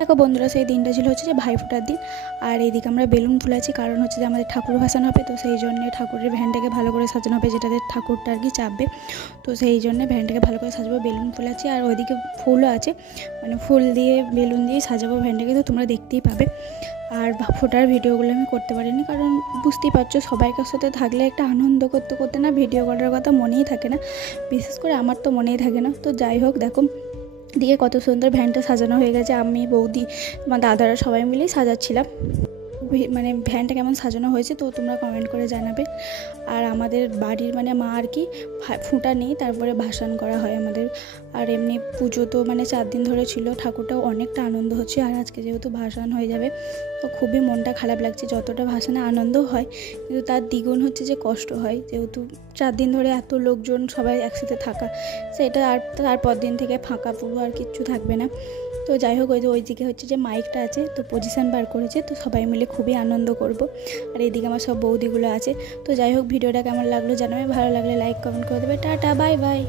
দেখো বন্ধুরা, সেই দিনটা ছিল হচ্ছে যে ভাইফোঁটার দিন। আর এইদিকে আমরা বেলুন ফুলাচ্ছি, কারণ হচ্ছে যে আমাদের ঠাকুর ভাসানো হবে, তো সেই জন্যে ঠাকুরের ভ্যানটাকে ভালো করে সাজানো হবে, যেটাতে ঠাকুরটা আর কি চাপবে। তো সেই জন্যে ভ্যানটাকে ভালো করে সাজাবো, বেলুন ফুলাচ্ছি। আর ওইদিকে ফুলও আছে, মানে ফুল দিয়ে বেলুন দিয়ে সাজাবো ভ্যানটাকে, তো তোমরা দেখতেই পাবে। আর ফোটার ভিডিওগুলো আমি করতে পারিনি, কারণ বুঝতেই পারছো সবাইকার সাথে থাকলে একটা আনন্দ করতে করতে না ভিডিও করার কথা মনেই থাকে না, বিশেষ করে আমার তো মনেই থাকে না। তো যাই হোক, দেখো দিয়ে কত সুন্দর ভ্যানটা সাজানো হয়ে গেছে। আমি, বৌদি, আমার দাদারা সবাই মিলেই সাজাচ্ছিলাম। মানে ভ্যানটা কেমন সাজানো হয়েছে তো তোমরা কমেন্ট করে জানাবে। আর আমাদের বাড়ির মানে মা আর কি ফোঁটা নেই, তারপরে ভাসান করা হয় আমাদের। আর এমনি পুজো তো মানে 4 দিন ধরে ছিল, ঠাকুরটাও অনেকটা আনন্দ হচ্ছে। আর আজকে যেহেতু ভাসান হয়ে যাবে, তো খুবই মনটা খারাপ লাগছে। যতটা ভাসানে আনন্দ হয়, কিন্তু তার দ্বিগুণ হচ্ছে যে কষ্ট হয়, যেহেতু 4 দিন ধরে এত লোকজন সবাই একসাথে থাকা, সেটা আর তারপর দিন থেকে ফাঁকা পুরো আর কিচ্ছু থাকবে না। তো যাই হোক, ওই যে ওইদিকে হচ্ছে যে মাইকটা আছে, তো পজিশান বার করেছে, তো সবাই মিলে খুবই আনন্দ করব। আর এইদিকে আমার সব বৌদিগুলো আছে। তো যাই হোক, ভিডিওটা কেমন লাগলো জানাবে, ভালো লাগলে লাইক কমেন্ট করে দেবে। Tata, bye bye.